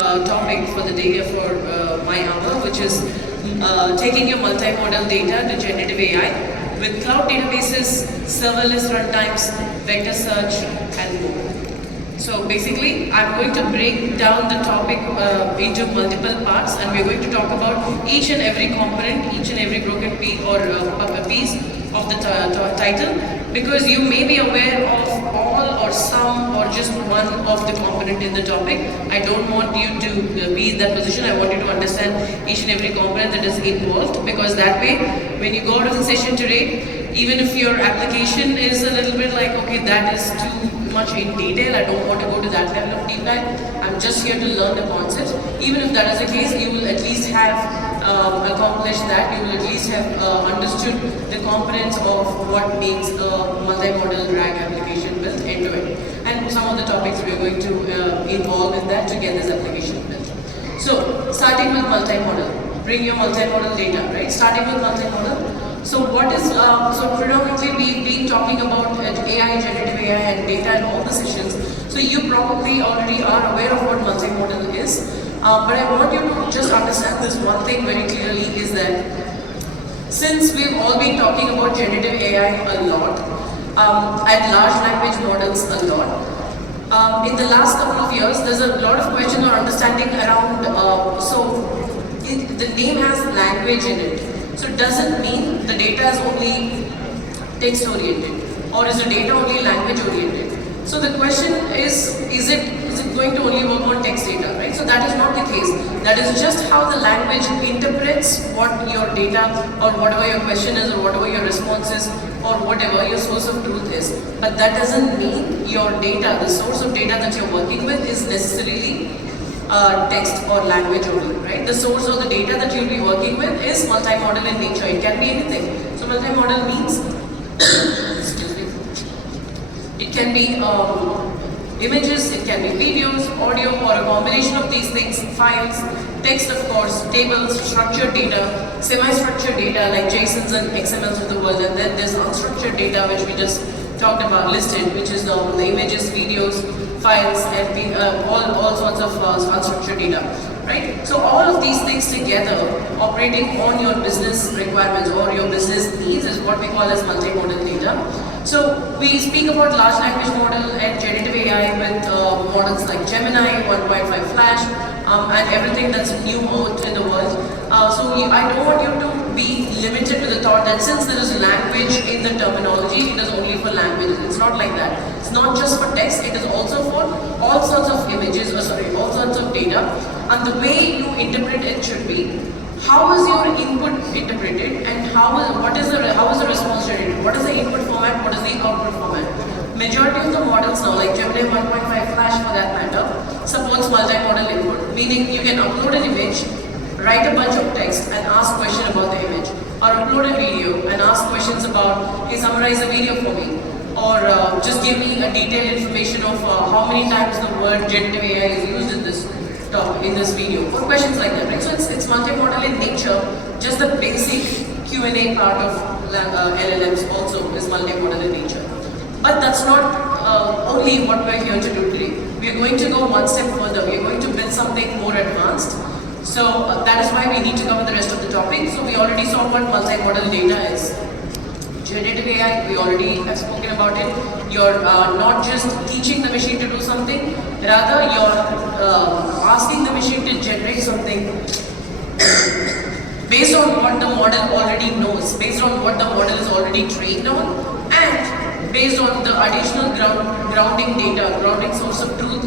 topic for the day for my hour, which is taking your multimodal data to generative AI with cloud databases, serverless runtimes, vector search, and more. So basically, I'm going to break down the topic into multiple parts, and we're going to talk about each and every component, each and every broken piece or piece of the title, because you may be aware of all or some or just one of the component in the topic. I don't want you to be in that position. I want you to understand each and every component that is involved, because that way, when you go out of the session today, even if your application is a little bit like, okay, that is too much in detail, I don't want to go to that level of deep dive, I'm just here to learn the concepts. Even if that is the case, you will at least have accomplished that, you will at least have understood the components of what makes a multimodal RAG application built end to end. And some of the topics we are going to involve in that to get this application built. So, starting with multimodal, bring your multimodal data, right? Starting with multimodal. So what is, so predominantly we've been talking about AI, generative AI and data in all the sessions. So you probably already are aware of what multimodal is. But I want you to just understand this one thing very clearly, is that since we've all been talking about generative AI a lot, and large language models a lot, in the last couple of years there's a lot of question or understanding around, the name has language in it. So does it mean the data is only text oriented, or is the data only language oriented? So the question is it going to only work on text data, right? So that is not the case. That is just how the language interprets what your data or whatever your question is or whatever your response is or whatever your source of truth is. But that doesn't mean your data, the source of data that you're working with, is necessarily text or language only, right? The source of the data that you'll be working with is multimodal in nature. It can be anything. So multimodal means, excuse me, it can be images, it can be videos, audio, or a combination of these things, files, text of course, tables, structured data, semi-structured data like JSONs and XMLs of the world, and then there's unstructured data which we just talked about, listed, which is the images, videos, files, and all sorts of unstructured data, right? So all of these things together, operating on your business requirements or your business needs, is what we call as multimodal data. So we speak about large language model and generative AI with models like Gemini, 1.5 Flash, and everything that's new out in the world. I don't want you to be limited to the thought that since there is language in the terminology, it is only for language. It's not like that. It's not just for text, it is also for all sorts of images, all sorts of data. And the way you interpret it should be, how is your input interpreted and how is the response generated? What is the input format, what is the output format? Majority of the models now, like Gemini 1.5 Flash for that matter, supports multimodal input, meaning you can upload an image, write a bunch of text and ask question about the image, or upload a video and ask questions about, hey, summarize the video for me, or just give me a detailed information of how many times the word generative AI is used in this video, or questions like that, right? So it's multimodal in nature. Just the basic Q&A part of LLMs also is multimodal in nature. But that's not only what we're here to do today. We're going to go one step further. We're going to build something more advanced. So that is why we need to cover the rest of the topic. So we already saw what multimodal data is. Generative AI, we already have spoken about it. You're not just teaching the machine to do something, rather you're asking the machine to generate something based on what the model already knows, based on what the model is already trained on, and based on the additional grounding data, grounding source of truth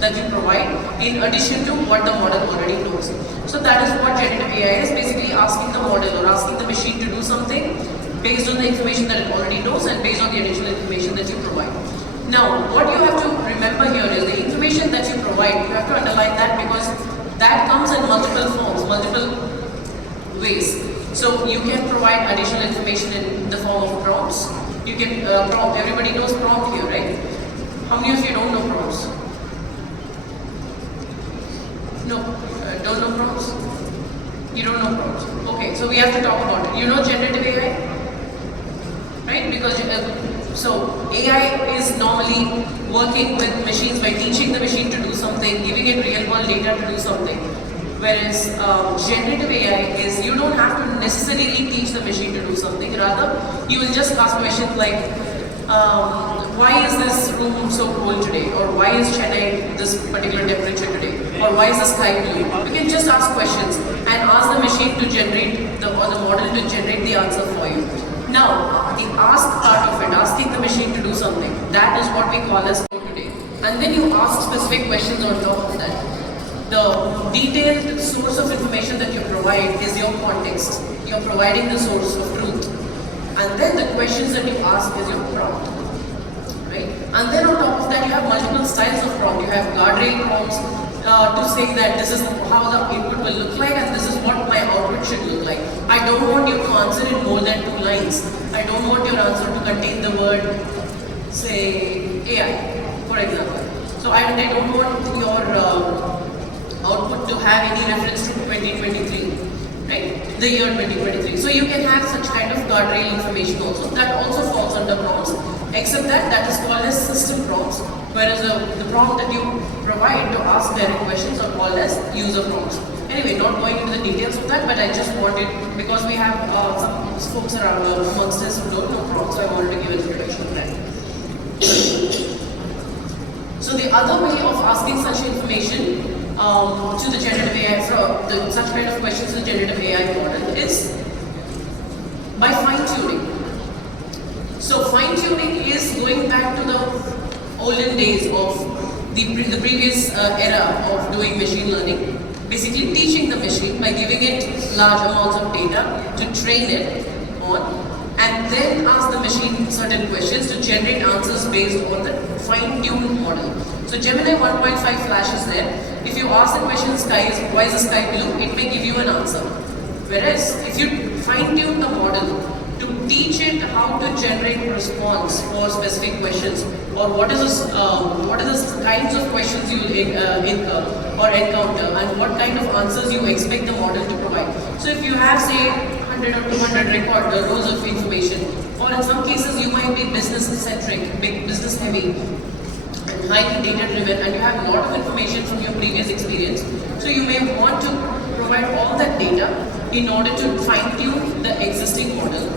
that you provide, in addition to what the model already knows. So that is what generative AI is, basically asking the model or asking the machine to do something based on the information that it already knows and based on the additional information that you provide. Now, what you have to remember here is the information that you provide, you have to underline that, because that comes in multiple forms, multiple ways. So you can provide additional information in the form of prompts. You can prompt, everybody knows prompt here, right? How many of you don't know prompts? No, don't know prompts? You don't know prompts. Okay, so we have to talk about it. You know generative AI? Right? Because So AI is normally working with machines by teaching the machine to do something, giving it real world data to do something. Whereas generative AI is you don't have to necessarily teach the machine to do something. Rather, you will just ask questions like, why is this room so cold today? Or why is Chennai this particular temperature today? Or why is the sky blue? You can just ask questions and ask the machine to generate or the model to generate the answer for you. Now, the ask part of it, asking the machine to do something, that is what we call as today. And then you ask specific questions on top of that. The detailed source of information that you provide is your context. You're providing the source of truth. And then the questions that you ask is your prompt. Right? And then on top of that, you have multiple styles of prompt. You have guardrail prompts to say that this is how the input will look like and this is what my output should look like. I don't want you to answer in more than 2 lines. I don't want your answer to contain the word, say, AI, for example. So I don't want your output to have any reference to 2023, right? The year 2023. So you can have such kind of guardrail information also. That also falls under prompts, except that is called as system prompts, whereas the prompt that you provide to ask direct questions are called as user prompts. Anyway, not going into the details of that, but I just wanted, because we have some folks around amongst us who don't know prompts, so I wanted to give an introduction to that. So the other way of asking such information to the generative AI, such kind of questions to the generative AI model is by fine-tuning. So fine-tuning is going back to the olden days of the previous era of doing machine learning. Basically teaching the machine by giving it large amounts of data to train it on, and then ask the machine certain questions to generate answers based on the fine-tuned model. So Gemini 1.5 Flash is there. If you ask the question, why is the sky blue? It may give you an answer. Whereas if you fine-tune the model to teach it how to generate a response for specific questions, or what is the kinds of questions you will encounter, and what kind of answers you expect the model to provide. So if you have, say, 100 or 200 rows of information, or in some cases you might be business-centric, big business-heavy, and highly data-driven, and you have a lot of information from your previous experience. So you may want to provide all that data in order to fine-tune the existing model.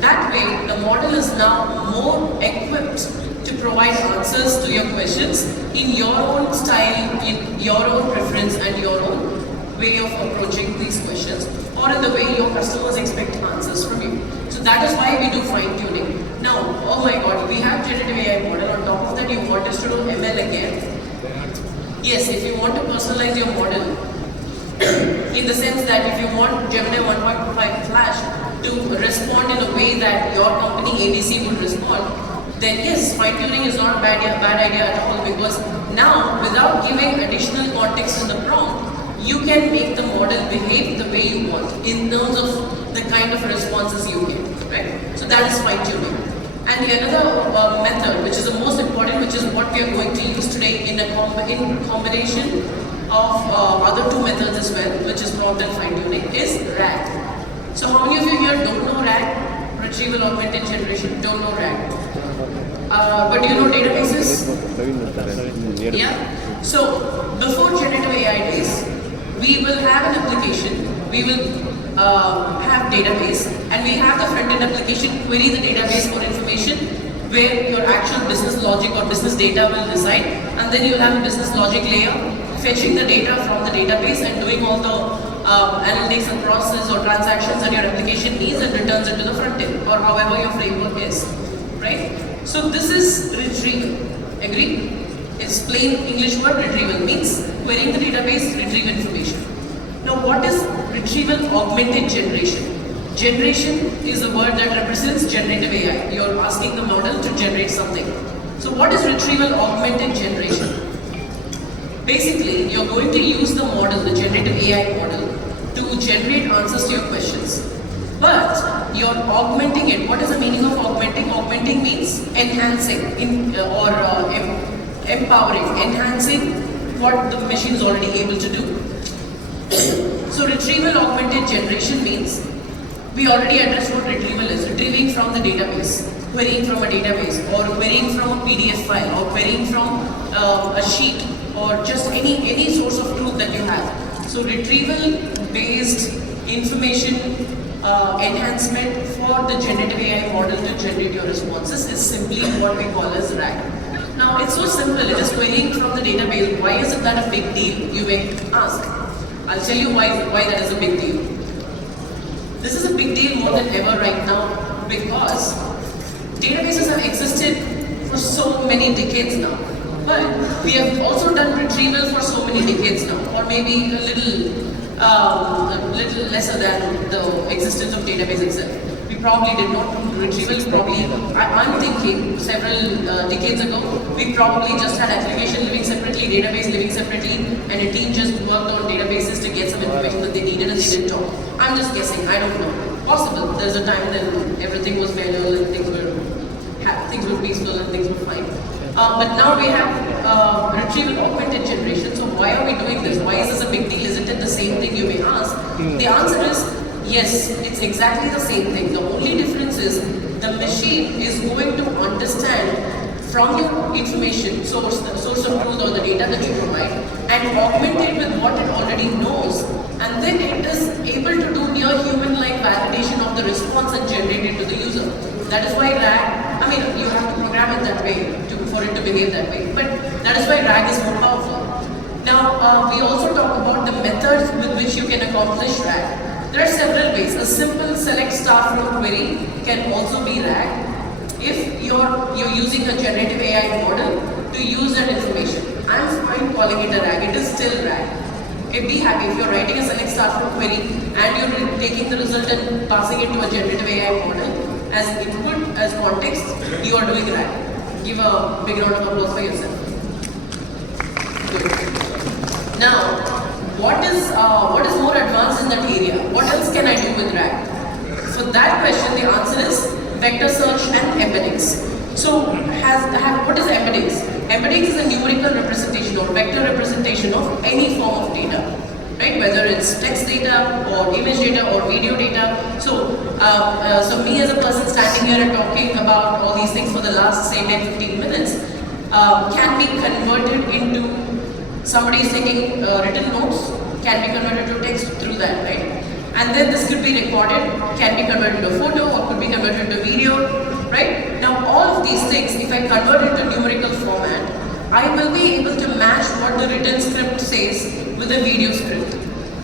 That way, the model is now more equipped to provide answers to your questions in your own style, in your own preference, and your own way of approaching these questions, or in the way your customers expect answers from you. So that is why we do fine-tuning. Now, oh my god, we have generative AI model. On top of that, you want us to do ML again. Yes, if you want to personalize your model, in the sense that if you want Gemini 1.5 Flash to respond in a way that your company ABC would respond, then yes, fine-tuning is not a bad idea at all, because now, without giving additional context in the prompt, you can make the model behave the way you want in terms of the kind of responses you get, right? So that is fine-tuning. And the another method, which is the most important, which is what we are going to use today in combination of other 2 methods as well, which is prompt and fine-tuning, is RAG. So how many of you here don't know RAG? Retrieval Augmented Generation, don't know RAG. But do you know databases? Yeah. So before generative AI days, we will have an application, we will have database, and we have the front-end application query the database for information where your actual business logic or business data will reside, and then you will have a business logic layer fetching the data from the database and doing all the analytics and process or transactions that your application needs and returns it to the front end, or however your framework is, right? So this is retrieval. Agree? It's plain English word. Retrieval means querying the database, retrieve information. Now, what is retrieval augmented generation? Generation is a word that represents generative AI. You're asking the model to generate something. So what is retrieval augmented generation? Basically, you're going to use the model, the generative AI model, to generate answers to your questions. But you're augmenting it. What is the meaning of augmenting? Augmenting means enhancing empowering, enhancing what the machine is already able to do. So retrieval augmented generation means we already addressed what retrieval is, retrieving from the database. querying from a database or querying from a PDF file or querying from a sheet or just any source of truth that you have. So retrieval based information enhancement for the generative AI model to generate your responses is simply what we call as RAG. Now it's so simple, it is querying from the database. Why is it that a big deal, you may ask? I'll tell you why that is a big deal. This is a big deal more than ever right now because databases have existed for so many decades now. But we have also done retrieval for so many decades now, or maybe a little lesser than the existence of database itself. We probably did not do retrieval, I'm thinking several decades ago, we probably just had application living separately, database living separately, and a team just worked on databases to get some information that they needed and they didn't talk. I'm just guessing, I don't know. Possible. There's a time when everything was manual and things were peaceful and things were fine. But now we have retrieval augmented generation. So why are we doing this? Why is this a big deal? Isn't it the same thing, you may ask? The answer is yes, it's exactly the same thing. The only difference is the machine is going to understand from your information source, the source of truth or the data that you provide, and augment it with what it already knows. And then it is able to do near human-like validation of the response and generate it to the user. That is why RAG, you have to program it that way for it to behave that way. But that is why RAG is more powerful. Now, we also talk about the methods with which you can accomplish RAG. There are several ways. A simple select star from query can also be RAG if you're using a generative AI model to use that information. I'm fine calling it a RAG. It is still RAG. Okay, be happy if you're writing a select star from query and you're taking the result and passing it to a generative AI model as input, as context, you are doing RAG. Give a big round of applause for yourself. Good. Now, what is more advanced in that area? What else can I do with RAG? For that question, the answer is vector search and embeddings. So, what is embeddings? Embeddings is a numerical representation or vector representation of any form of data, right? Whether it's text data or image data or video data. So me as a person standing here and talking about all these things for the last, say, 10-15 minutes can be converted into somebody is taking written notes, can be converted to text through that, right? And then this could be recorded, can be converted to a photo or could be converted to video, right? Now all of these things, if I convert it to numerical format, I will be able to match what the written script says with a video script,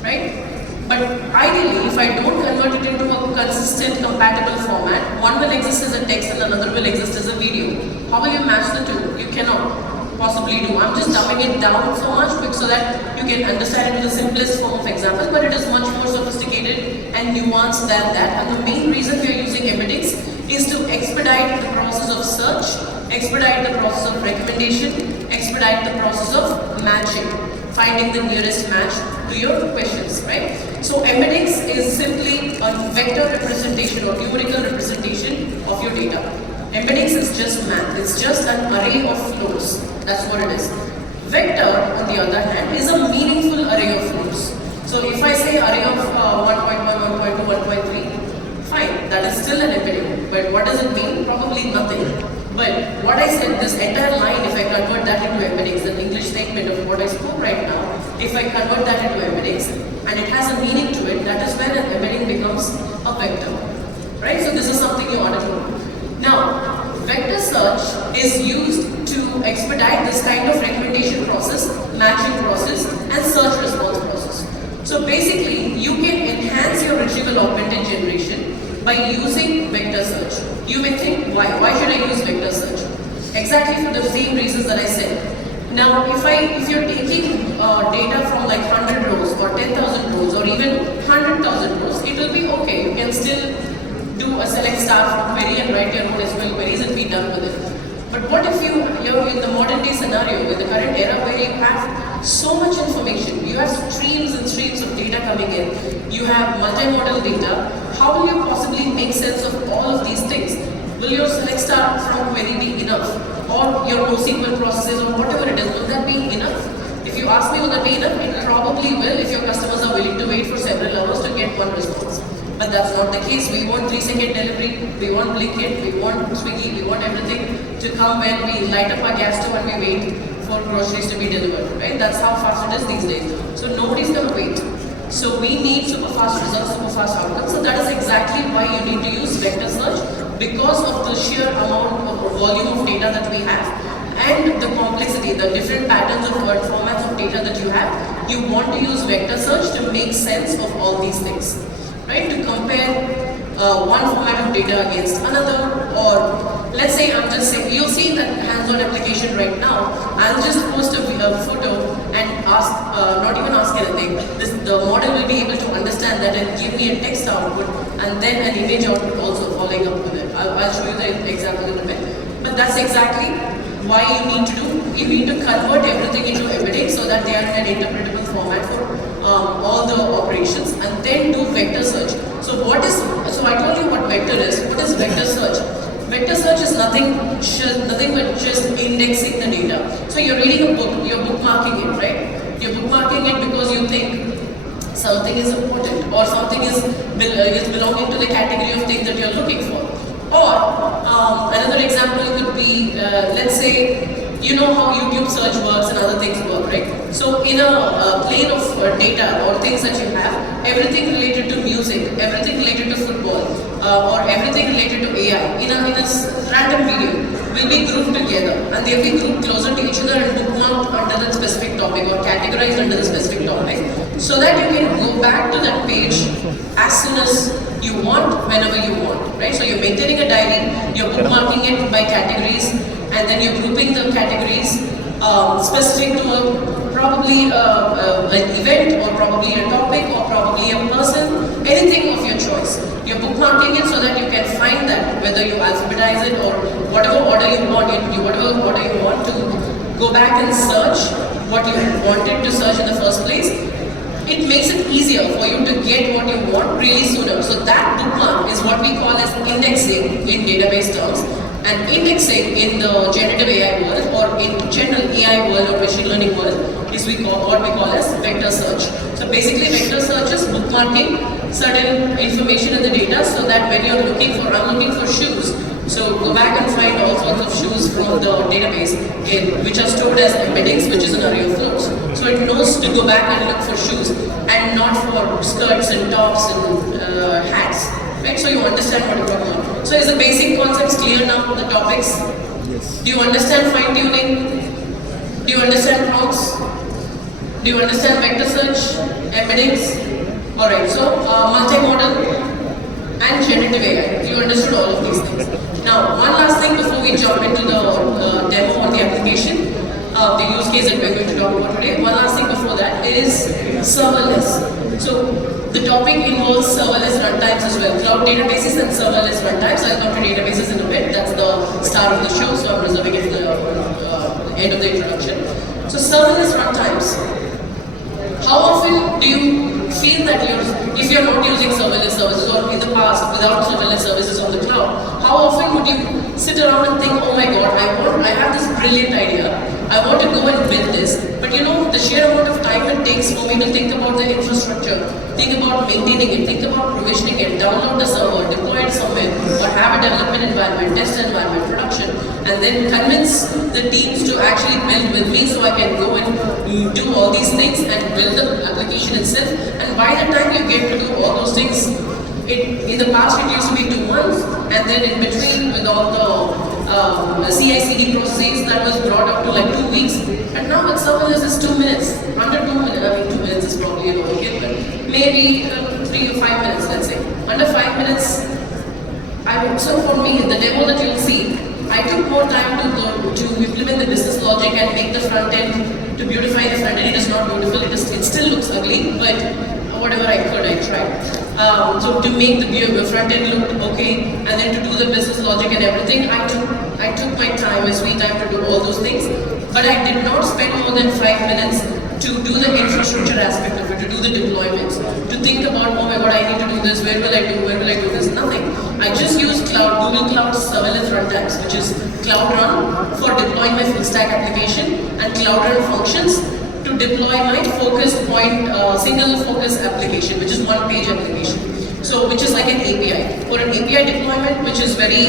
right? But ideally, if I don't convert it into a consistent, compatible format, one will exist as a text and another will exist as a video. How will you match the two? You cannot possibly do. I'm just dumbing it down so much so that you can understand it in the simplest form of example, but it is much more sophisticated and nuanced than that. And the main reason we are using embeddings is to expedite the process of search, expedite the process of recommendation, expedite the process of matching, finding the nearest match to your questions, right? So embeddings is simply a vector representation or numerical representation of your data. Embeddings is just math, it's just an array of flows, that's what it is. Vector, on the other hand, is a meaningful array of flows. So if I say array of 1.1, 1.2, 1.3, fine, that is still an embedding. But what does it mean? Probably nothing. But what I said, this entire line, if I convert that into embeddings, the English statement of what I spoke right now, if I convert that into embeddings, and it has a meaning to it, that is when an embedding becomes a vector. Right? So this is something you ought to know. Now, vector search is used to expedite this kind of recommendation process, matching process, and search response process. So basically, you can enhance your retrieval augmented generation by using vector search. You may think, why? Why should I use vector search? Exactly for the same reasons that I said. Now, if you're taking data from like 100 rows or 10,000 rows or even 100,000 rows, it will be okay. You can still do a select star from query and write your own SQL queries and be done with it. But what if you're in the modern day scenario, with the current era where you have so much information, you have streams and streams of data coming in, you have multimodal data, how will you possibly make sense of all of these things? Will your select star from query be enough? Or your NoSQL processes or whatever it is, will that be enough? If you ask me will that be enough, it probably will if your customers are willing to wait for several hours to get one response. But But that's not the case. We want 3-second delivery, we want Blinkit, we want Swiggy, we want everything to come when we light up our gas stove and we wait for groceries to be delivered, right? That's how fast it is these days. So nobody's going to wait. So we need super fast results, super fast outcomes. So that is exactly why you need to use vector search, because of the sheer amount of volume of data that we have and the complexity, the different patterns of word formats of data that you have. You want to use vector search to make sense of all these things, right? To compare one format of data against another, or let's say I'm just saying, you'll see that hands-on application right now. I'll just post a photo and ask, not even ask anything. The model will be able to understand that and give me a text output and then an image output also following up with it. I'll show you the example in a bit. But that's exactly why you need to do. You need to convert everything into embeddings so that they are in an interpretable format for all the operations, and then do vector search. So I told you what vector is. What is vector search? Vector search is nothing but just indexing the data. So you're reading a book, you're bookmarking it, right? You're bookmarking it because you think something is important or something is belonging to the category of things that you're looking for. Or another example could be, let's say, you know how YouTube search works and other things work, right? So in a plane of data or things that you have, everything related to music, everything related to football, or everything related to AI, in a random video will be grouped together, and they'll be grouped closer to each other and bookmarked under that specific topic or categorized under the specific topic, so that you can go back to that page as soon as you want, whenever you want, right? So you're maintaining a diary, you're bookmarking it by categories, and then you're grouping the categories specific to probably an event, or probably a topic, or probably a person, anything of your choice. You're bookmarking it so that you can find that, whether you alphabetize it or whatever order you want, whatever order you want to go back and search what you wanted to search in the first place. It makes it easier for you to get what you want really sooner. So that bookmark is what we call as indexing in database terms. And indexing in the generative AI world, or in general AI world or machine learning world, is what we call as vector search. So basically vector search is bookmarking certain information in the data, so that when you're I'm looking for shoes, so go back and find all sorts of shoes from the database which are stored as embeddings, which is an array of floats. So it knows to go back and look for shoes and not for skirts and tops and hats. Right? So you understand what you're talking about. So is the basic concepts clear now, the topics? Yes. Do you understand fine-tuning? Do you understand prompts? Do you understand vector search, embeddings? Alright, so multimodal and generative AI. You understood all of these things. Now, one last thing before we jump into the demo on the application, the use case that we're going to talk about today. One last thing before that is serverless. So the topic involves serverless runtimes as well. Cloud databases and serverless runtimes. I'll come to databases in a bit. That's the start of the show, so I'm reserving it for the end of the introduction. So serverless runtimes. How often do you feel that if you're not using serverless services, or in the past without serverless services on the cloud, how often would you sit around and think, oh my god, I have this brilliant idea, I want to go and build this, but you know, the sheer amount of time it takes for me to think about the infrastructure, think about maintaining it, think about provisioning it, download the server, deploy it somewhere, or have a development environment, test environment, production, and then convince the teams to actually build with me so I can go and do all these things and build the application itself. And by the time you get to do all those things, in the past it used to be 2 months, and then in between with all the CI/CD processes, that was brought up to like 2 weeks, and now with serverless it's 2 minutes, under 2 minutes. I mean 2 minutes is probably okay, but maybe 3 or 5 minutes, let's say. Under 5 minutes, so for me, the demo that you'll see, I took more time to implement the business logic and make the front end, to beautify the front end. It is not beautiful, it still looks ugly, but whatever I could, I tried. So to make the front end look okay, and then to do the business logic and everything, I took my time, my sweet time to do all those things, but I did not spend more than 5 minutes to do the infrastructure aspect of it, to do the deployments, to think about, oh my god, I need to do this, where will I do this, nothing. I just used Google Cloud Serverless Runtimes, which is Cloud Run for deploying my full stack application, and Cloud Run Functions to deploy my focus point, single focus application, which is one page application. So, which is like an API. For an API deployment, which is very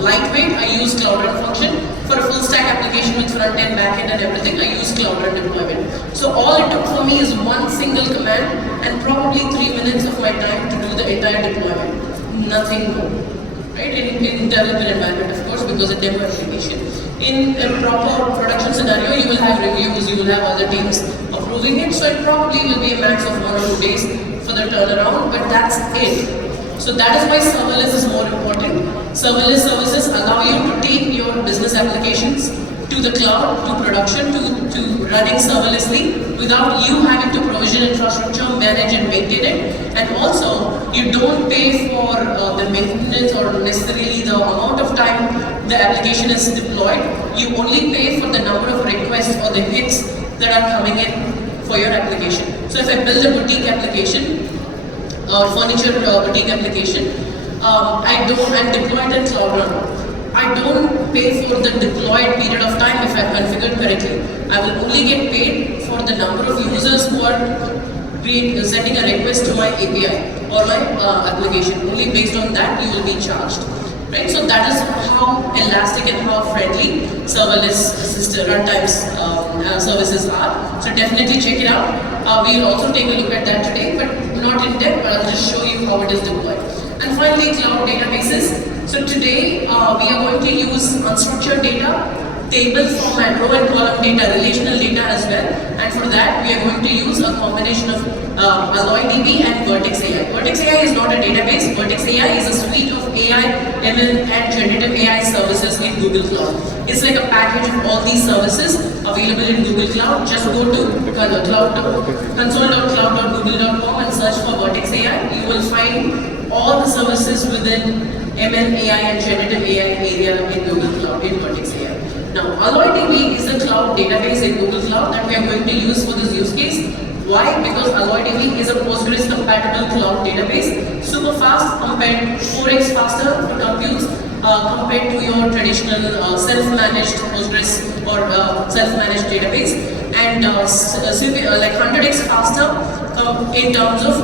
lightweight, I use Cloud Run function. For a full stack application with front end, back end and everything, I use Cloud Run deployment. So all it took for me is one single command and probably 3 minutes of my time to do the entire deployment. Nothing more. Right? In development environment, of course, because it's a demo application. In a proper production scenario, you will have reviews, you will have other teams approving it, so it probably will be a max of 1 or 2 days for the turnaround, but that's it. So that is why serverless is more important. Serverless services allow you to take your business applications to the cloud, to production, to running serverlessly without you having to provision infrastructure, manage and maintain it. And also, you don't pay for the maintenance or necessarily the amount of time the application is deployed. You only pay for the number of requests or the hits that are coming in for your application. So if I build a boutique application or furniture boutique application, I don't and deploy it in Cloud Run. I don't pay for the deployed period of time if I configured correctly. I will only get paid for the number of users who are sending a request to my API or my application. Only based on that you will be charged. Right? So that is how elastic and how friendly serverless runtimes services are. So definitely check it out. We'll also take a look at that today, but not in depth, but I'll just show you how it is deployed. And finally, cloud databases. So today we are going to use unstructured data, table format, row and column data, relational data as well. And for that, we are going to use a combination of AlloyDB and Vertex AI. Vertex AI is not a database. Vertex AI is a suite of AI, ML, and generative AI services in Google Cloud. It's like a package of all these services available in Google Cloud. Just go to console.cloud.google.com and search for Vertex AI. You will find all the services within ML, AI, and generative AI area in Google Cloud, in Vertex AI. Now, AlloyDB is the cloud database in Google Cloud that we are going to use for this use case. Why? Because AlloyDB is a Postgres compatible cloud database, super fast, compared 4x faster to compute compared to your traditional self-managed Postgres or self-managed database, and like 100x faster in terms of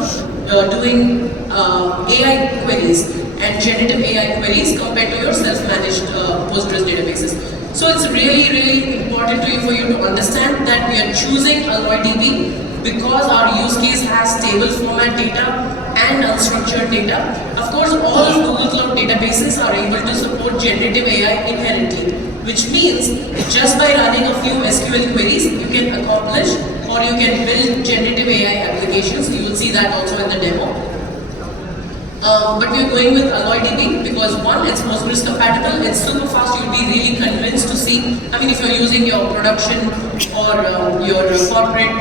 doing AI queries and generative AI queries compared to your self-managed Postgres databases. So it's really, really important for you to understand that we are choosing AlloyDB because our use case has table format data and unstructured data. Of course, all of Google Cloud databases are able to support generative AI inherently, which means just by running a few SQL queries, you can accomplish or you can build generative AI applications. You will see that also in the demo. But we are going with AlloyDB because one, it's Postgres compatible, it's super fast, you'll be really convinced to see, if you're using your production or your corporate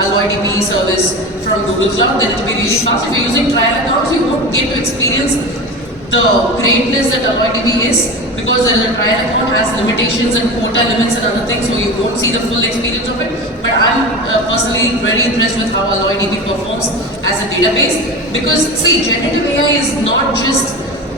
AlloyDB service from Google Cloud, then it'll be really fast. If you're using trial accounts, you won't get to experience the greatness that AlloyDB is because the trial account has limitations and quota limits and other things, so you won't see the full experience of it. But I'm personally very impressed with how AlloyDB performs as a database because, see, generative AI is not just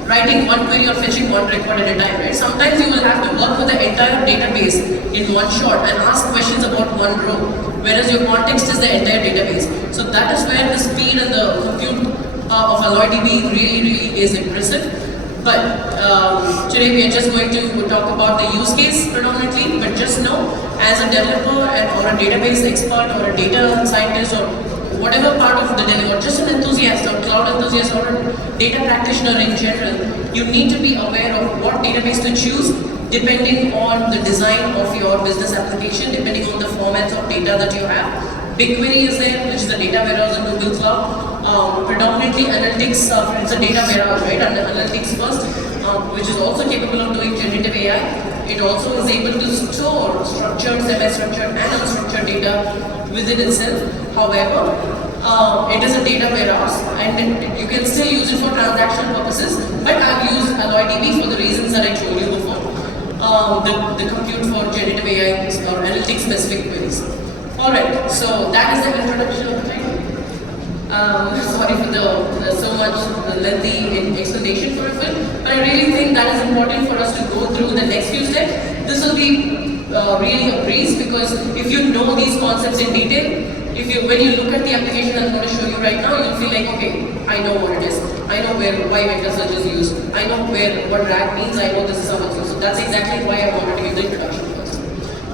writing one query or fetching one record at a time, right? Sometimes you will have to work with the entire database in one shot and ask questions about one row, whereas your context is the entire database. So that is where the speed and the compute of AlloyDB really is impressive. But today we are just going to talk about the use case predominantly, but just know as a developer or a database expert or a data scientist or whatever part of the delivery, or just an enthusiast or cloud enthusiast or a data practitioner in general, you need to be aware of what database to choose depending on the design of your business application, depending on the formats of data that you have. BigQuery is there, which is the data warehouse in Google Cloud. Predominantly analytics, it's a data warehouse, right, under analytics first, which is also capable of doing generative AI. It also is able to store structured, semi-structured and unstructured data within itself. However, it is a data warehouse and you can still use it for transactional purposes, but I've used AlloyDB for the reasons that I told you before. The compute for generative AI or analytics specific queries. Alright, so that is the introduction of the thing. Sorry for the so much lengthy explanation for a film, but I really think that is important for us to go through the next few steps. This will be really a breeze because if you know these concepts in detail, when you look at the application I'm going to show you right now, you'll feel like, okay, I know what it is. I know why vector search is used. I know what RAG means. I know this is how it's used. So that's exactly why I wanted to give the introduction first.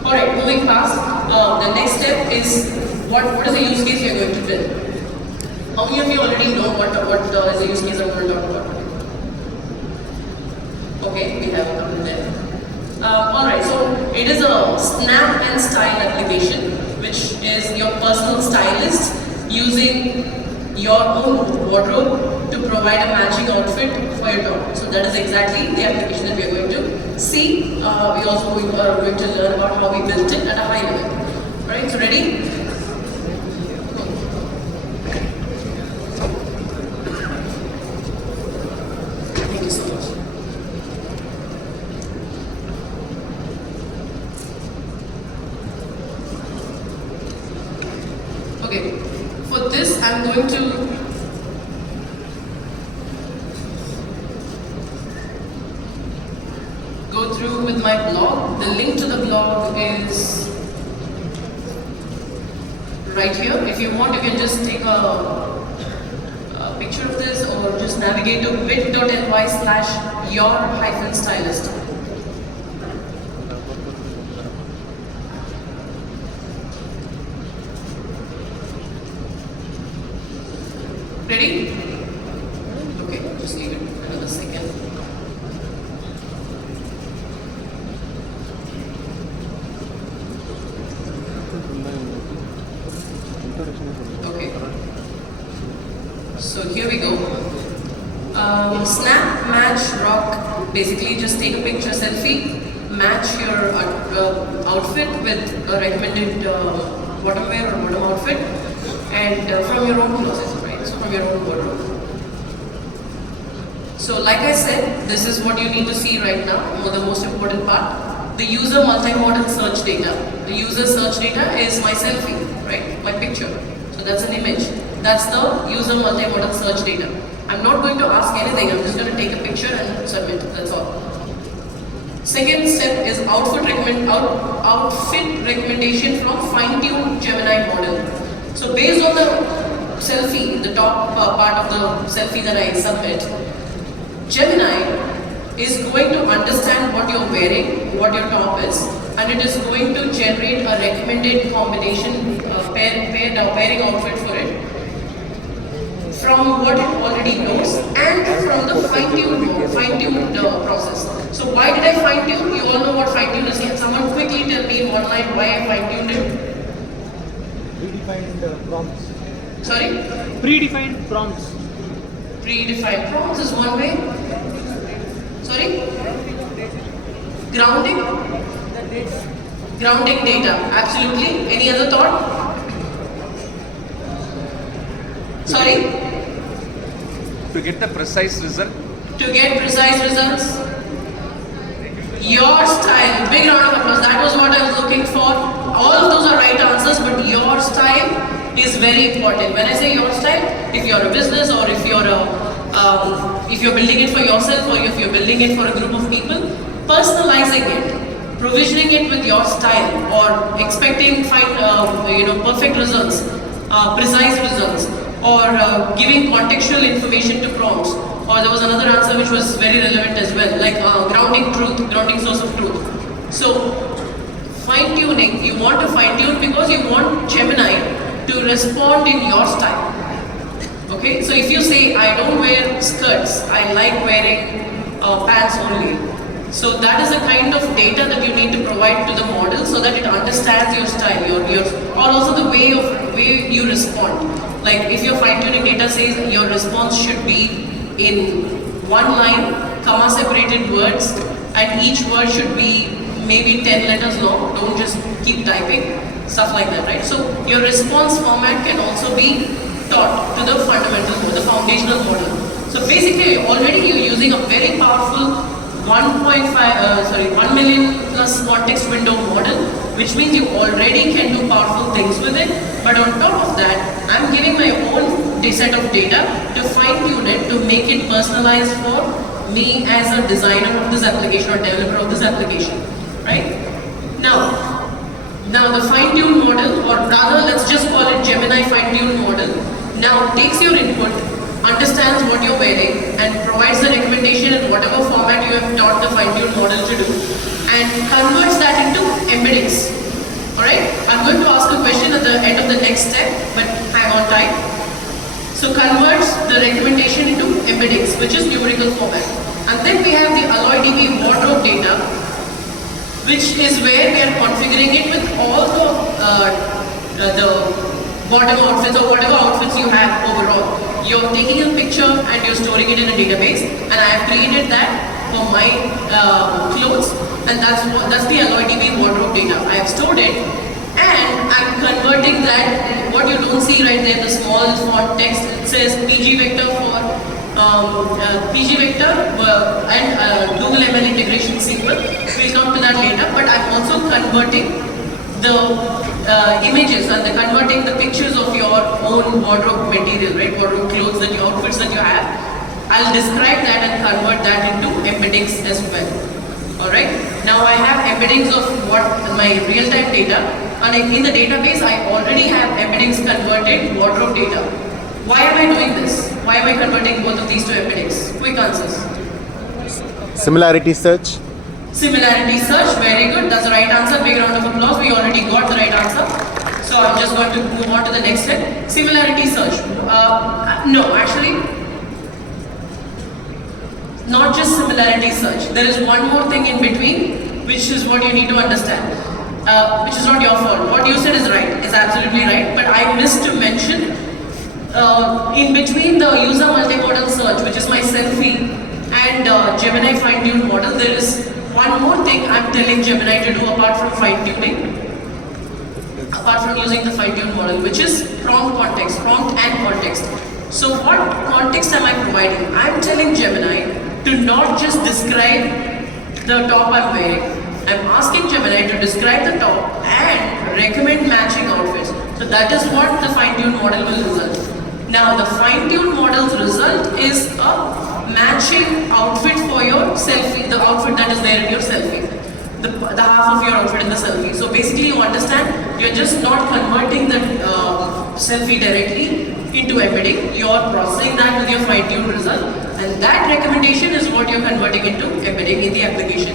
Alright, moving past, the next step is what is the use case you're going to build. How many of you already know what is the use case I'm going to talk about? Okay, we have a couple there. Alright, so it is a snap and style application, which is your personal stylist using your own wardrobe to provide a matching outfit for your dog. So that is exactly the application that we are going to see. We also are going to learn about how we built it at a high level. Alright, so ready? Thank you so much. Okay, for this I'm going to go through with my blog. The link to the blog is right here. If you want, you can just take a picture of this or just navigate to bit.ly/your-stylist. Ready? Okay, just leave it another second. Okay. So here we go. Snap, match, rock. Basically, just take a picture, selfie, match your outfit with a recommended bottom wear or bottom outfit, and from your own closet. From your own wardrobe. So like I said, this is what you need to see right now, the most important part. The user multimodal search data. The user search data is my selfie, right? My picture. So that's an image. That's the user multimodal search data. I'm not going to ask anything, I'm just going to take a picture and submit, that's all. Second step is outfit recommendation from fine-tuned Gemini model. So based on the selfie, the top part of the selfie that I submit, Gemini is going to understand what you're wearing, what your top is, and it is going to generate a recommended combination, pairing outfit for it from what it already knows and from the fine-tuned process. So why did I fine-tune? You all know what fine-tune is. Can someone quickly tell me in one line why I fine-tuned it? Predefined prompts. Sorry? Predefined prompts. Predefined prompts is one way. Sorry? Grounding? Grounding data. Absolutely. Any other thought? Sorry? To get the precise result? To get precise results? Your style. Big round of applause. That was what I was looking for. All of those are right answers, but your style is very important. When I say your style, if you're a business or if you're building it for yourself or if you're building it for a group of people, personalizing it, provisioning it with your style, or expecting perfect results, precise results, or giving contextual information to prompts. Or there was another answer which was very relevant as well, like grounding source of truth. So fine-tuning, you want to fine-tune because you want Gemini to respond in your style. Okay, so if you say, I don't wear skirts, I like wearing pants only. So that is the kind of data that you need to provide to the model so that it understands your style, or also the way you respond. Like if your fine-tuning data says your response should be in one line, comma separated words, and each word should be maybe 10 letters long, don't just keep typing, stuff like that, right? So your response format can also be taught to the the foundational model. So basically already you're using a very powerful 1 million plus context window model, which means you already can do powerful things with it. But on top of that, I'm giving my own set of data to fine-tune it, to make it personalized for me as a designer of this application or developer of this application, right? Now, Now the fine-tuned model, or rather let's just call it Gemini fine-tuned model, now takes your input, understands what you're wearing, and provides the recommendation in whatever format you have taught the fine-tuned model to do, and converts that into embeddings. Alright, I'm going to ask a question at the end of the next step, but hang on tight. So converts the recommendation into embeddings, which is numerical format. And then we have the AlloyDB wardrobe data, which is where we are configuring it with all the bottom outfits or whatever outfits you have overall. You're taking a picture and you're storing it in a database, and I have created that for my clothes, and that's the AlloyDB wardrobe data. I have stored it, and I'm converting that. What you don't see right there, the small font text, it says PG Vector for PG Vector and Google ML integration SQL. We'll come to that later, but I'm also converting the images and converting the pictures of your own wardrobe material, right? Wardrobe clothes, that your outfits that you have. I'll describe that and convert that into embeddings as well. Alright, now I have embeddings of what my real-time data, and in the database I already have embeddings converted wardrobe data. Why am I doing this? Why am I converting both of these to embeddings? Quick answers. Similarity search. Similarity search, very good. That's the right answer. Big round of applause. We already got the right answer. So I'm just going to move on to the next step. Similarity search. No, actually, not just similarity search. There is one more thing in between, which is what you need to understand. Which is not your fault. What you said is right. It's absolutely right. But I missed to mention, in between the user multimodal search, which is my selfie, and Gemini fine-tuned model, there is one more thing I'm telling Gemini to do apart from fine-tuning, apart from using the fine-tuned model, which is prompt and context. So what context am I providing? I'm telling Gemini to not just describe the top I'm wearing. I'm asking Gemini to describe the top and recommend matching outfits. So that is what the fine-tuned model will result. Now the fine-tuned model's result is a matching outfit for your selfie, the outfit that is there in your selfie, the half of your outfit in the selfie. So basically you understand, you're just not converting the selfie directly into embedding, you're processing that with your fine-tuned result, and that recommendation is what you're converting into embedding in the application.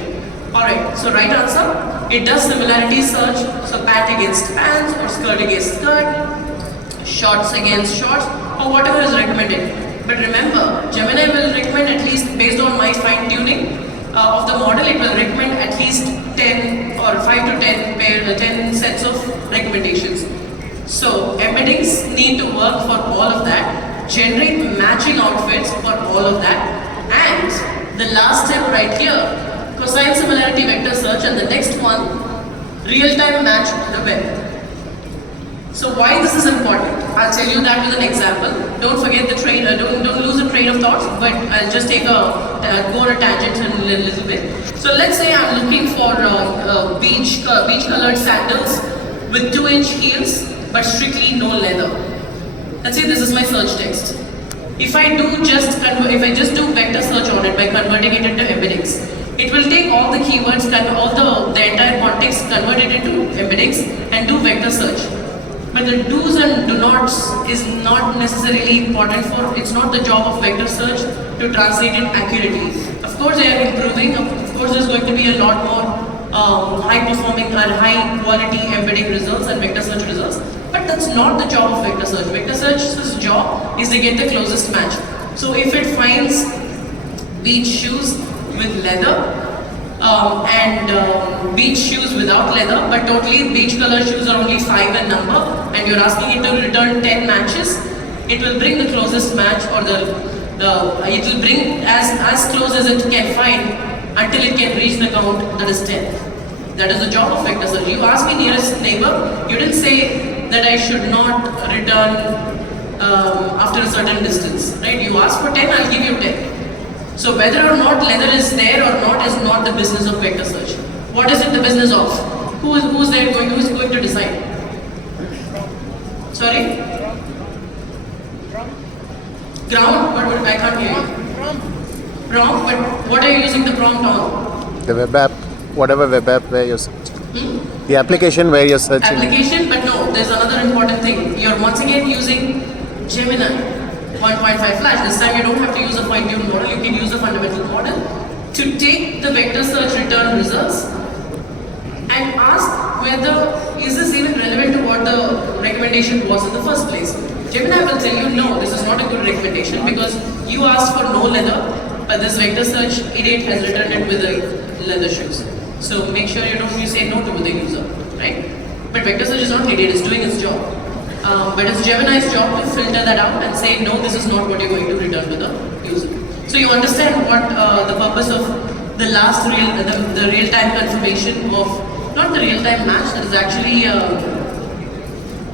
Alright, so right answer, it does similarity search, so pant against pants or skirt against skirt, shorts against shorts, or whatever is recommended. But remember, Gemini will recommend at least, based on my fine-tuning of the model, it will recommend at least 10 or 5 to 10 sets of recommendations. So embeddings need to work for all of that, generate matching outfits for all of that, and the last step right here, cosine similarity vector search, and the next one, real-time match on the web. So why this is important? I'll tell you that with an example. Don't forget the train, don't lose the train of thoughts, but I'll just take go on a tangent in a little bit. So let's say I'm looking for beach colored sandals with 2-inch heels, but strictly no leather. Let's say this is my search text. If I just do vector search on it by converting it into embeddings, it will take all the keywords, the entire context, convert it into embeddings, and do vector search. But the do's and do nots is not necessarily important for, it's not the job of vector search to translate it accurately. Of course they are improving, of course there's going to be a lot more high performing or high quality embedding results and vector search results, but that's not the job of vector search. Vector search's job is to get the closest match. So if it finds beach shoes with leather, and beach shoes without leather, but totally beach color shoes are only 5 in number, and you're asking it to return 10 matches, it will bring the closest match, or it will bring as close as it can find until it can reach the count that is 10. That is the job of vector search. You ask me nearest neighbor, you didn't say that I should not return after a certain distance, right? You ask for 10, I'll give you 10. So whether or not leather is there or not is not the business of vector search. What is it the business of? Who is going to decide? Sorry? Ground? But I can't hear you. Prompt? But what are you using the prompt on? The web app, whatever web app where you're searching. The application where you're searching. Application, but no, there's another important thing. You're once again using Gemini 1.5 Flash. This time you don't have to use a fine-tuned model, you can use a fundamental model to take the vector search return results and ask whether is this even relevant to what the recommendation was in the first place. Gemini will tell you, no, this is not a good recommendation because you asked for no leather, but this vector search idiot has returned it with the leather shoes. So make sure you say no to the user, right? But vector search is not idiot, it's doing its job. But it's Gemini's job to filter that out and say, no, this is not what you're going to return to the user. So you understand what the purpose of the last the real-time confirmation of, not the real-time match, that is actually,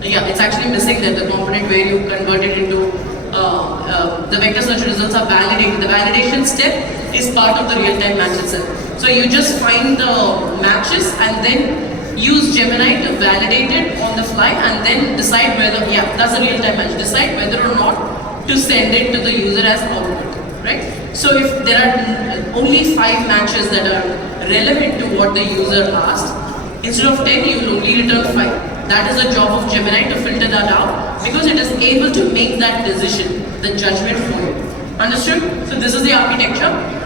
it's actually missing there, the component where you convert it into, the vector search results are validated. The validation step is part of the real-time match itself. So you just find the matches and then use Gemini to validate it on the fly and then decide whether, that's a real-time match, decide whether or not to send it to the user as output, right? So if there are only 5 matches that are relevant to what the user asked, instead of 10, you will only return 5. That is the job of Gemini to filter that out because it is able to make that decision, the judgment for you. Understood? So this is the architecture.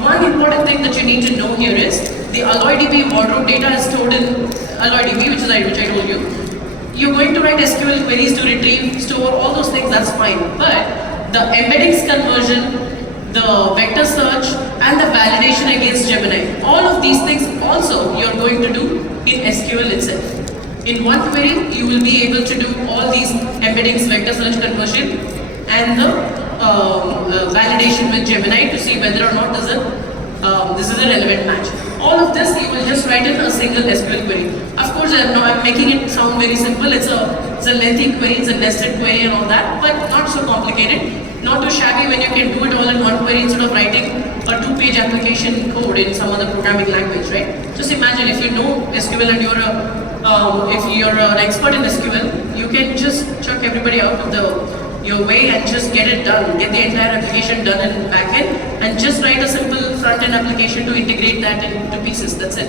One important thing that you need to know here is the AlloyDB wardrobe data is stored in AlloyDB, which I told you. You're going to write SQL queries to retrieve, store, all those things, that's fine. But the embeddings conversion, the vector search, and the validation against Gemini, all of these things also you're going to do in SQL itself. In one query, you will be able to do all these embeddings, vector search conversion, and the validation with Gemini to see whether or not this is a relevant match. All of this you will just write in a single SQL query. Of course, I'm making it sound very simple. It's a lengthy query, it's a nested query and all that, but not so complicated. Not too shabby when you can do it all in one query instead of writing a 2-page application code in some other programming language, right? Just imagine if you know SQL and if you're an expert in SQL, you can just chuck everybody out of your way and just get it done, get the entire application done in backend, and just write a simple front-end application to integrate that into pieces. That's it.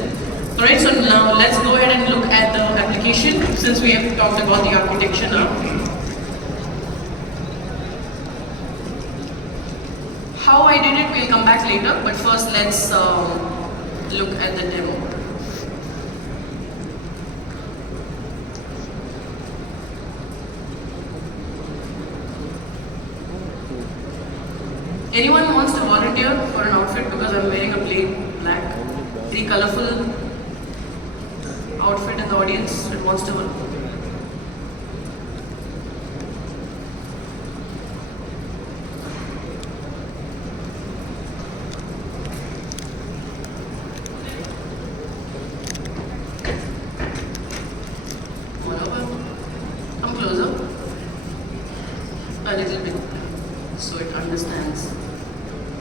Alright, so now let's go ahead and look at the application since we have talked about the architecture now. How I did it, we'll come back later, but first let's look at the demo. Anyone wants to volunteer for an outfit because I'm wearing a plain black? Any colorful outfit in the audience that wants to volunteer? Come on over. Come closer. A little bit so it understands.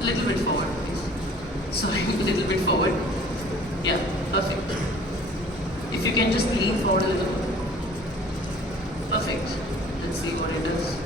A little bit forward, please. Sorry, a little bit forward. Yeah, perfect. If you can just lean forward a little more. Perfect. Let's see what it does.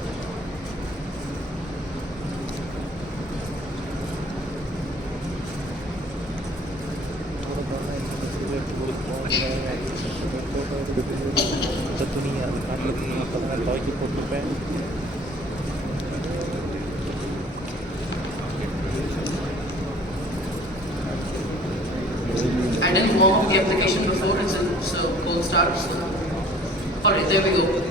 I didn't warm up the application before, so gold stars. Alright, there we go.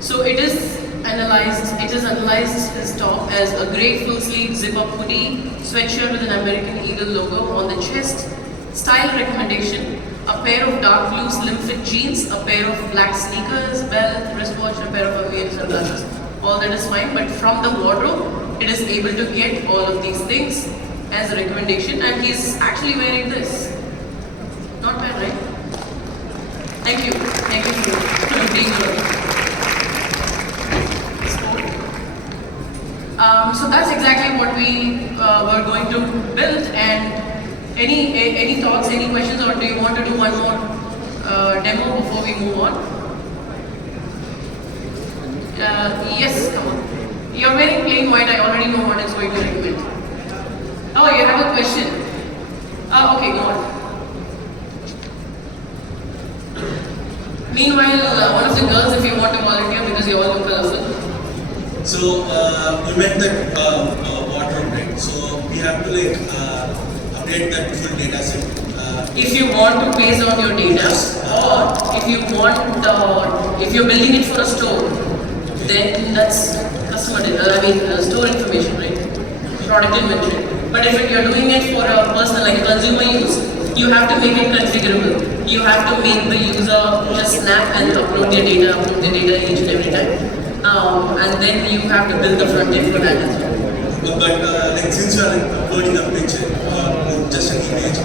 So it is analyzed his top as a grey full sleeve zip up hoodie, sweatshirt with an American Eagle logo on the chest, style recommendation, a pair of dark blue slim fit jeans, a pair of black sneakers, belt, wristwatch, a pair of Aviator sunglasses. All that is fine, but from the wardrobe, it is able to get all of these things as a recommendation, and he's actually wearing this. Not bad, right? Thank you for being sport. So that's exactly what we were going to build. And any thoughts, any questions, or do you want to do one more demo before we move on? Yes, come on. You're wearing plain white. I already know what it's going to recommend. Oh, you have a question. Okay, go on. Meanwhile, one of the girls, if you want to volunteer, because you all look colorful. So you meant that wardrobe, right? So we have to like update that full data set. If you want to base on your data, or if you want, if you're building it for a store, then that's customer data, store information, right? Product inventory. But if you're doing it for a personal, like a consumer use, you have to make it configurable. You have to make the user just snap and upload their data each and every time. And then you have to build the front end for that as well. But like since you are like, uploading a picture or just an image,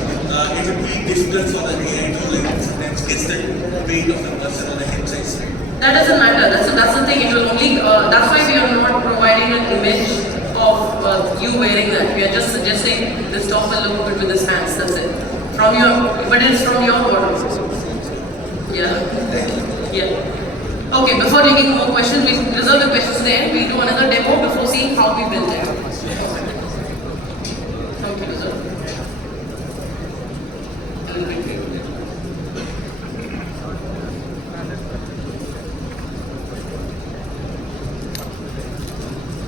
it would be difficult for the AI to like sometimes guess the weight of the person or the head size. That doesn't matter. That's the thing. It will only. That's why we are not providing an image of you wearing that. We are just suggesting this top will look good with this pants. That's it. From your, but it's from your wardrobe. Yeah. Yeah. Okay. Before taking more questions, we reserve the questions to the end. We do another demo before seeing how we build it. Thank you, sir. A little bit.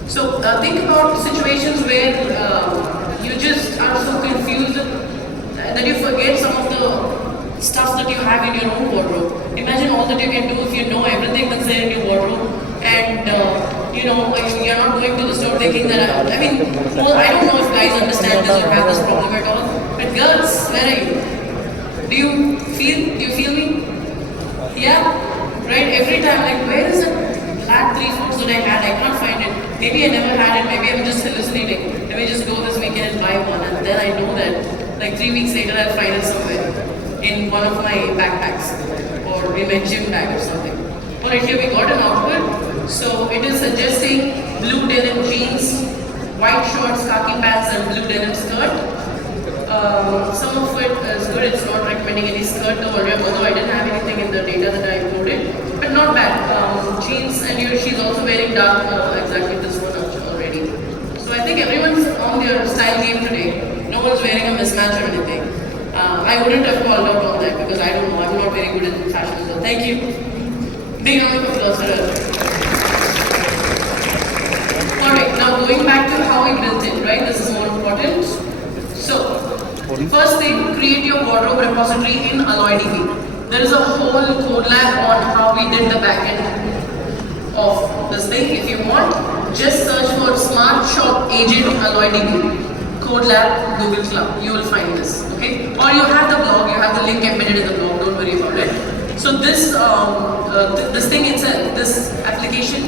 So think about situations where you just are so confused that you forget some of the stuff that you have in your own wardrobe. Imagine all that you can do if you know everything that's there in your wardrobe, and you're not going to the store thinking that I don't know if guys understand this or have this problem at all. But girls, where are you? Do you feel me? Yeah, right. Every time, like, where is it? Black 3/4 that I had, I can't find it. Maybe I never had it, maybe I'm just hallucinating. Let me just go this weekend and buy one, and then I know that like 3 weeks later I'll find it somewhere in one of my backpacks or in my gym bag or something. Alright, here we got an output. So it is suggesting blue denim jeans, white shorts, khaki pants and blue denim skirt. Some of it is good, it's not recommending any skirt although I didn't have anything in the data that I included. But not bad. Jeans, and she's also wearing dark, exactly this one already. So I think everyone's on their style game today. No one's wearing a mismatch or anything. I wouldn't have called out on that because I don't know. I'm not very good at fashion as well. Thank you. Big round of applause for her. Alright, now going back to how we built it, right? This is more important. So, first thing, create your wardrobe repository in AlloyDB. There is a whole code lab on how we did the backend of this thing. If you want, just search for Smart Shop Agent AlloyDB, Code Lab, Google Cloud. You will find this, okay? Or you have the blog, you have the link embedded in the blog, don't worry about it. So this thing itself, this application,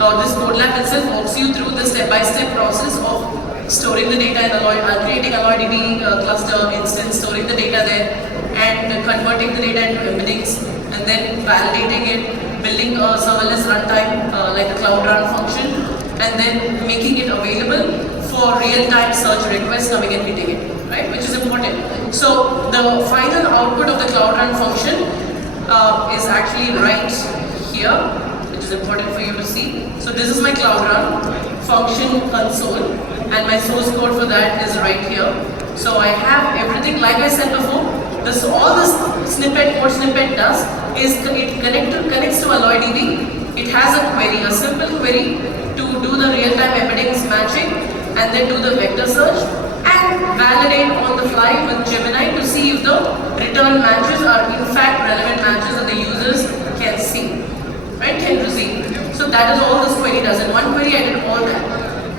or this code lab itself walks you through the step-by-step process of storing the data in creating AlloyDB cluster instance, storing the data there, and converting the data into embeddings, and then validating it, building a serverless runtime like a Cloud Run function, and then making it available for real-time search requests coming and hitting it, right? Which is important. So the final output of the Cloud Run function is actually right here, which is important for you to see. So this is my Cloud Run function console, and my source code for that is right here. So I have everything, like I said before. All this code snippet does is it connects to AlloyDB. It has a query, a simple query to do the real-time embeddings matching, and then do the vector search and validate on the fly with Gemini to see if the return matches are in fact relevant matches that the users can see, right? Can receive. So that is all this query does. In one query, I did all that,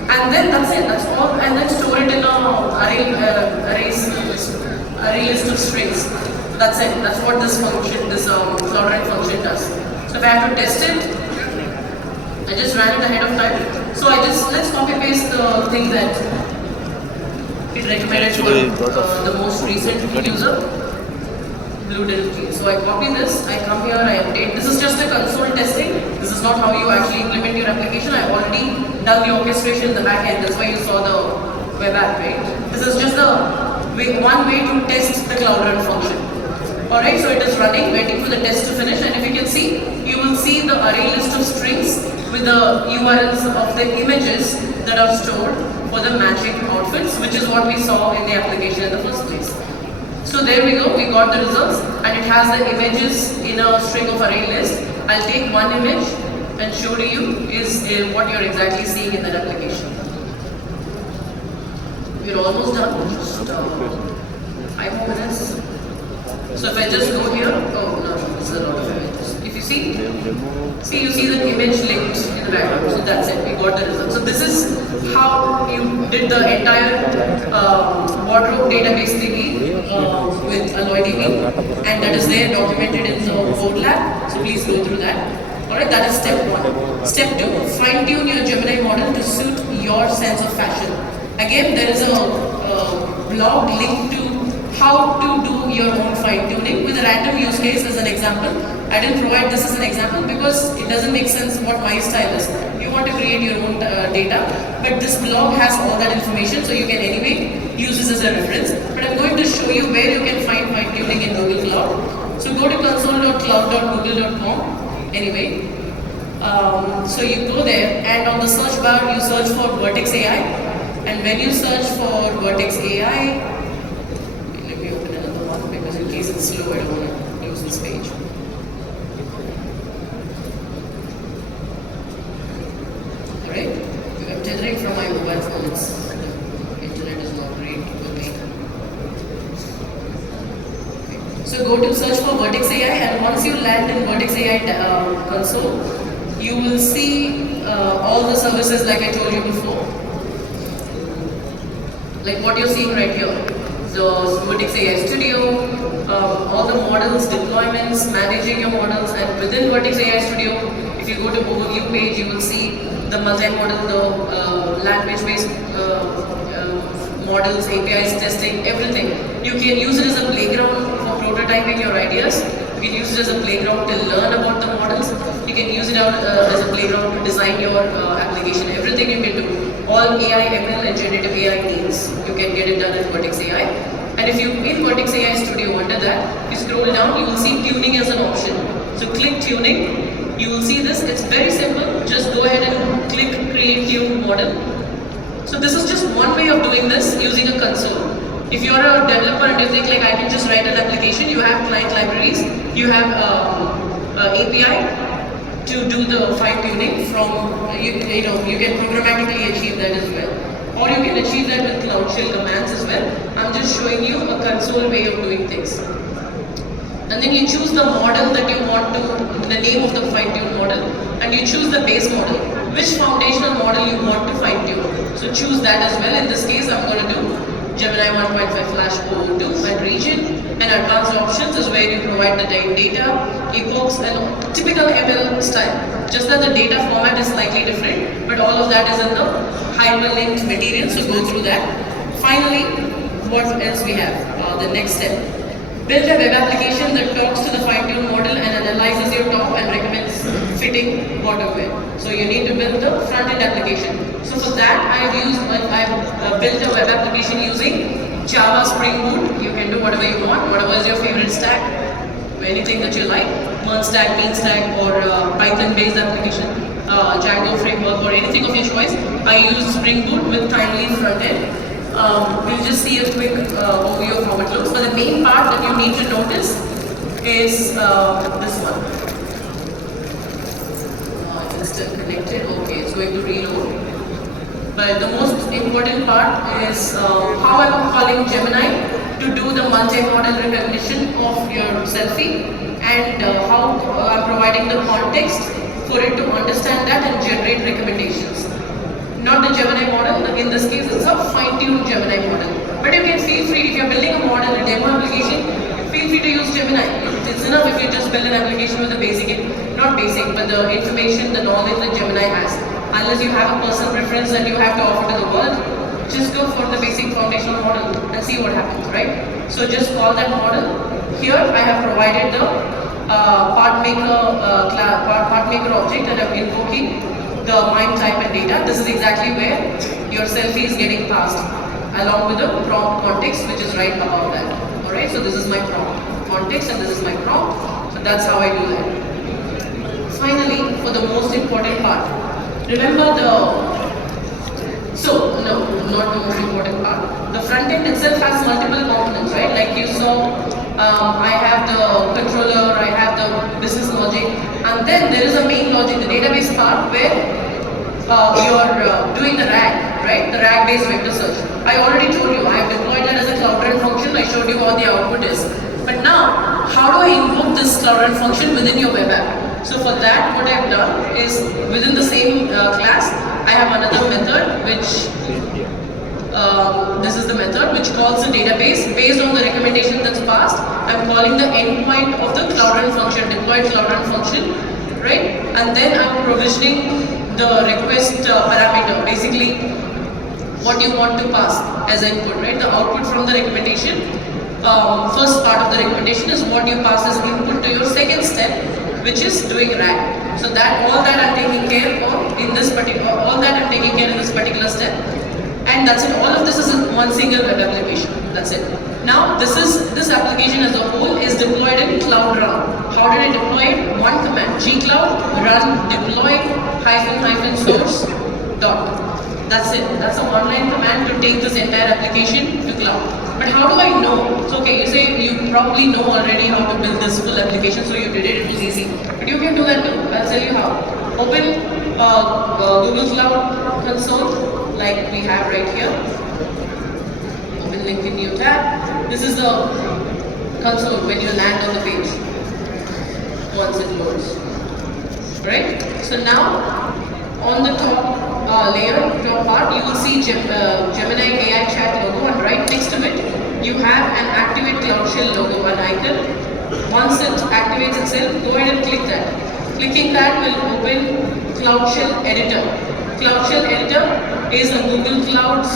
and then that's it. That's all, and then store it in a array list of strings. That's it. That's what this function, this Cloud Run function does. So if I have to test it, I just ran it ahead of time. So let's copy paste the thing that it recommended for the most recent user, blue denim jeans. So I copy this, I come here, I update. This is just a console testing. This is not how you actually implement your application. I've already done the orchestration in the back end. That's why you saw the web app, right? This is just one way to test the Cloud Run function. Alright, so it is running, waiting for the test to finish, and if you can see, you will see the array list of strings with the URLs of the images that are stored for the matching outfits, which is what we saw in the application in the first place. So there we go, we got the results and it has the images in a string of array list. I'll take one image and show to you is what you're exactly seeing in that application. We're almost done, just 5 more minutes. So if I just go here, oh no, this is a lot of images. If you see you see the image linked in the background. So that's it, we got the result. So this is how you did the entire wardrobe database thingy with AlloyDB, and that is there documented in the code lab. So please go through that. Alright, that is step 1. Step 2, fine tune your Gemini model to suit your sense of fashion. Again, there is a blog linked to how to do your own fine tuning with a random use case as an example. I didn't provide this as an example because it doesn't make sense what my style is. You want to create your own data, but this blog has all that information, so you can anyway use this as a reference. But I'm going to show you where you can find fine tuning in Google Cloud. So go to console.cloud.google.com. Anyway, so you go there and on the search bar you search for Vertex AI, and when you search for Vertex AI, let me open another one because in case it's slow I don't want to lose this page. Alright, I'm tethering from my mobile phone, the internet is not great for me. So go to search for Vertex AI, and once you land in Vertex AI console, you will see all the services like I told you before. Like what you're seeing right here. The Vertex AI Studio, all the models, deployments, managing your models, and within Vertex AI Studio, if you go to overview page, you will see the multi-model, the language-based models, APIs, testing, everything. You can use it as a playground prototyping your ideas. You can use it as a playground to learn about the models. You can use it as a playground to design your application. Everything you can do. All AI, ML and generative AI needs. You can get it done in Vertex AI. And if you in Vertex AI Studio under that, you scroll down, you will see tuning as an option. So click tuning. You will see this. It's very simple. Just go ahead and click create tune model. So this is just one way of doing this using a console. If you are a developer and you think like I can just write an application, you have client libraries, you have API to do the fine tuning from, you can programmatically achieve that as well. Or you can achieve that with Cloud Shell commands as well. I'm just showing you a console way of doing things. And then you choose the model that you want to, the name of the fine tune model, and you choose the base model, which foundational model you want to fine tune. So choose that as well. In this case, I'm going to do Gemini 1.5 Flash 002 and region, and advanced options is where you provide the data, epochs and typical ML style. Just that the data format is slightly different, but all of that is in the hyperlinked material, so go through that. Finally, what else we have? The next step. Build a web application that talks to the fine-tuned model and analyzes your top and recommends fitting bottom web. So you need to build the front-end application. So for that, I've built a web application using Java Spring Boot. You can do whatever you want, whatever is your favorite stack, anything that you like, Merge stack, Mean stack, or Python-based application, Django framework, or anything of your choice. I use Spring Boot with Timely front-end. We'll just see a quick overview of how it looks. But the main part that you need to notice is this one. It's still connected. Okay, it's going to reload. But the most important part is how I'm calling Gemini to do the multi-model recognition of your selfie, and how I'm providing the context for it to understand that and generate recommendations. Not the Gemini model, in this case it's a fine-tuned Gemini model. But you can feel free, if you're building a model, a demo application, feel free to use Gemini. It's enough if you just build an application with the not basic, but the information, the knowledge that Gemini has. Unless you have a personal preference that you have to offer to the world, just go for the basic foundational model and see what happens, right? So just call that model. Here I have provided the part maker object, and I'm invoking the MIME type and data. This is exactly where your selfie is getting passed, along with the prompt context, which is right above that. Alright, so this is my prompt context and this is my prompt. So that's how I do that. Finally, for the most important part, remember the, not the most important part. The front end itself has multiple components, right? Like you saw, I have the controller, I have the business logic, and then there is a main logic, the database part, where you're doing the RAG, right? The RAG-based vector search. I already told you, I have deployed that as a Cloud Run function. I showed you what the output is. But now, how do I invoke this Cloud Run function within your web app? So for that, what I've done is within the same class, I have another method which this is the method which calls the database based on the recommendation that's passed. I'm calling the endpoint of the Cloud Run function, deployed Cloud Run function, right? And then I'm provisioning the request parameter, basically what you want to pass as input, right? The output from the recommendation, first part of the recommendation is what you pass as input to your second step, which is doing RAG. So that all that I'm taking care of in this particular, all that I'm taking care in this particular step, and that's it. All of this is in one single web application. That's it. Now this application as a whole is deployed in Cloud Run. How did I deploy it? One command: gcloud run deploy -- source dot. That's it. That's a one-line command to take this entire application to cloud. But how do I know? So okay, you say you probably know already how to build this full application, so you did it. It was easy. But you can do that too. I'll tell you how. Open Google Cloud Console, like we have right here. Open link in new tab. This is the console when you land on the page. Once it loads, right? So now on the top layer, top part, you will see Gemini AI chat logo, and right next to it, you have an Activate Cloud Shell logo, an icon. Once it activates itself, go ahead and click that. Clicking that will open Cloud Shell Editor. Cloud Shell Editor is a Google Cloud's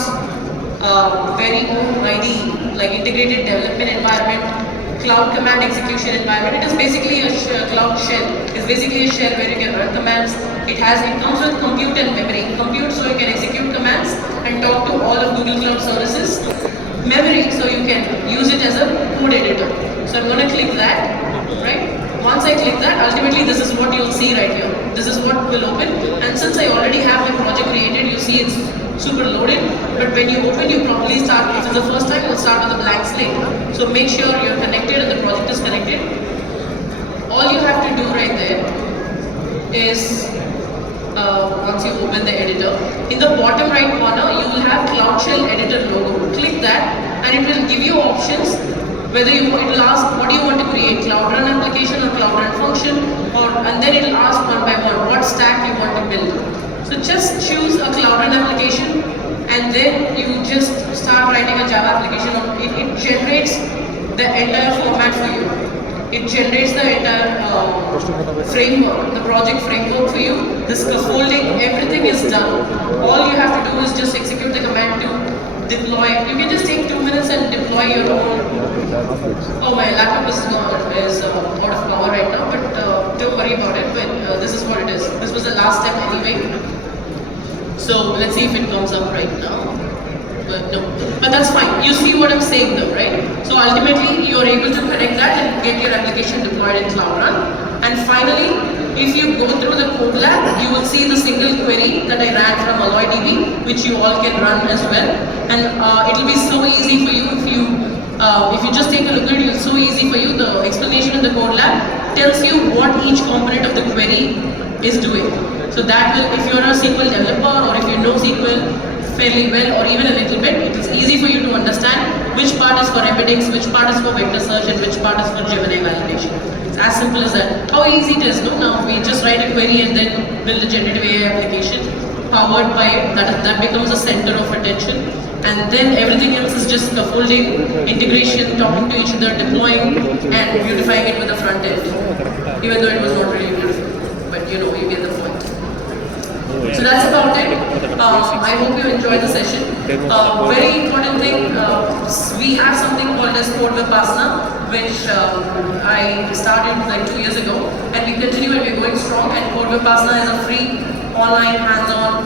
very own IDE, like integrated development environment, cloud command execution environment. It is basically a cloud shell. It's basically a shell where you can run commands. It comes with compute and memory. Compute, so you can execute commands and talk to all of Google Cloud services. Memory, so you can use it as a code editor. So I'm going to click that, right? Once I click that, ultimately this is what you'll see right here. This is what will open. And since I already have my project created, you see it's super loaded. But when you open, you probably start, if it's the first time, you'll start with a blank slate. So make sure you're connected and the project is connected. All you have to do right there is, once you open the editor, in the bottom right corner, you will have Cloud Shell Editor logo. Click that and it will give you options. Whether it will ask what do you want to create, Cloud Run application or Cloud Run function, and then it will ask one by one what stack you want to build. So just choose a Cloud Run application and then you just start writing a Java application. It generates the entire format for you. It generates the entire framework, the project framework for you. The scaffolding, everything is done. All you have to do is just execute the command to deploy. You can just take 2 minutes and deploy your own. Oh, my laptop is out of power right now, but don't worry about it. But this is what it is. This was the last step anyway. So let's see if it comes up right now. But no, but that's fine. You see what I'm saying though, right? So ultimately, you're able to connect that and get your application deployed in Cloud Run. And finally, if you go through the code lab, you will see the single query that I ran from AlloyDB, which you all can run as well. And it will be so easy for you if you just take a look at it. It's so easy for you. The explanation in the code lab tells you what each component of the query is doing. So that will, if you're a SQL developer or if you know SQL fairly well or even a little bit, it is easy for you to understand which part is for embeddings, which part is for vector search, and which part is for Gemini validation. It's as simple as that. How easy it is, no? Now we just write a query and then build a generative AI application powered by it. That becomes a center of attention. And then everything else is just scaffolding, integration, talking to each other, deploying, and beautifying it with the front end. Even though it was not really beautiful. But you know, you get the point. So that's about it. I hope you enjoyed the session. Very important thing, we have something called as Code Vipassana, which I started like 2 years ago, and we continue and we're going strong. And Code Vipassana is a free online hands-on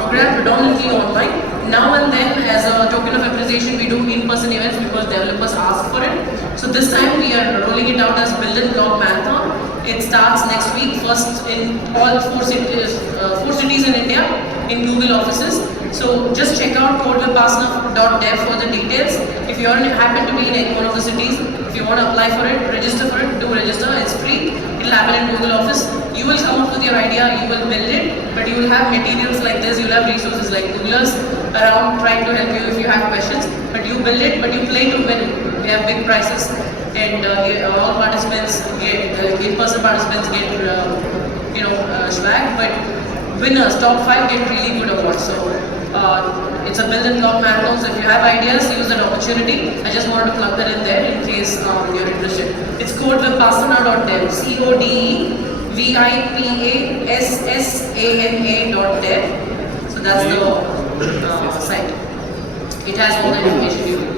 program, predominantly online. Now and then, as a token of appreciation, we do in-person events because developers ask for it. So this time we are rolling it out as Build and Blog Marathon. It starts next week, first in all four cities in India, in Google offices. So just check out Code vipasana.dev for the details. If you happen to be in one of the cities, if you want to apply for it, register for it, do register. It's free. It'll happen in Google Office. You will come up with your idea, you will build it, but you will have materials like this, you'll have resources like Googlers around trying to help you if you have questions. But you build it, but you play to win. We have big prizes, and all participants get, in-person participants get, swag, but winners, top 5 get really good awards. So it's a build and block marathon. So if you have ideas, use that opportunity. I just wanted to plug that in there in case you're interested. It's called vipasana.dev, CODEVIPASSANA.dev. So that's the site. It has all the information you need.